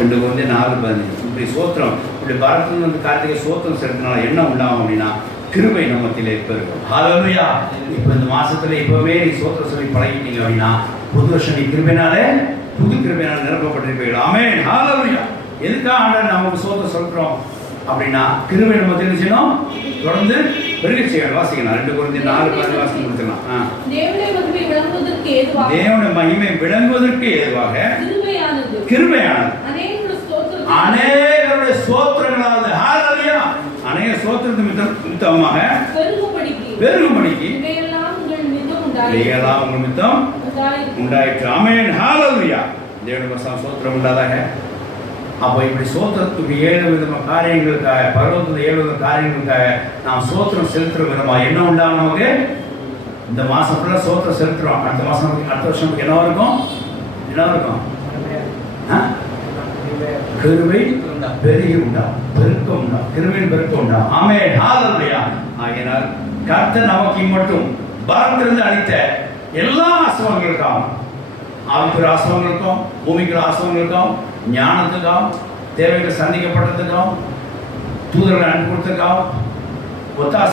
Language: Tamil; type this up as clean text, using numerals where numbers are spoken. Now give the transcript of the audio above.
2 Corinthians 4:15. இப்படி சோத்திரம், இப்படி பாரத்தில் வந்து கார்த்திகை சோத்திரம் செலுத்தினால என்ன உண்டாகும் அப்படின்னா கிருபை நமத்திலே பெருகும். ஹல்லேலூயா. இப்போ இந்த மாசத்துல இப்பவே நீ சோத்திரம் சொல்லி பழகிட்டீங்க அப்படின்னா புது வருஷம் நீ கிருபைனாலே புது கிருபையினால் நிரப்பப்பட்டிருப்பீர்கள். ஆமென். ஹல்லேலூயா. எதுக்காக ஆண்டவர் நமக்கு சோத்திரம் சொல்றோம் அப்படின்னா கிருபை நம்ம தெரிஞ்சுக்கணும், தொடர்ந்து பெருக செய்யணும். வாசிக்கலாம் 2 Corinthians 4:15 வாசிக்க முடிக்கலாம். தேவனுடைய மகிமை விளங்குவதற்கு ஏதுவாக கிருபையானது அநேகருடைய சோத்திரங்களாவது ஹல்லேலூயா அநேக சோத்திரத்தின் நிமித்தமாக பெருகும்படிக்கு இவையெல்லாம் உங்கள் நிமித்தம் உண்டாயிற்று. ஆமென். ஹல்லேலூயா. தேவனுடைய சோத்திரம் உண்டாதாக. அப்போ இப்படி சோத்திரத்துக்கு 7 விதமான காரியங்களுக்காக, பரலோகத்தில் 7 வித காரியங்களுக்காக நாம் சோத்திரம் செலுத்துற விதமா என்ன உண்டாகும் நமக்கு? இந்த மாசம் ஃபுல்லாக சோத்திரம் செலுத்துறோம். அடுத்த மாசம் அடுத்த வருஷம் என்ன இருக்கும்? கிருபை பெருகி உண்டாகும், பெருக்கம் உண்டாகும், கிருபையின் பெருக்கம் உண்டாகும். ஆமென். ஹல்லேலூயா. ஆகையினால் கர்த்தர் நமக்கு மட்டும் பரத்திலிருந்து அளித்த எல்லா ஆசீர்வாதங்களுக்கும், ஆவிக்குரிய ஆசீர்வாதங்களுக்கும், பூமிக்குரிய ஆசீர்வாதங்களுக்கும், ஞானத்துக்கும், தேவைகள் சந்திக்கப்பட்டதுக்கும், தூதர்கள் அனுப்பி கொடுத்ததுக்கும், ஒத்தாசை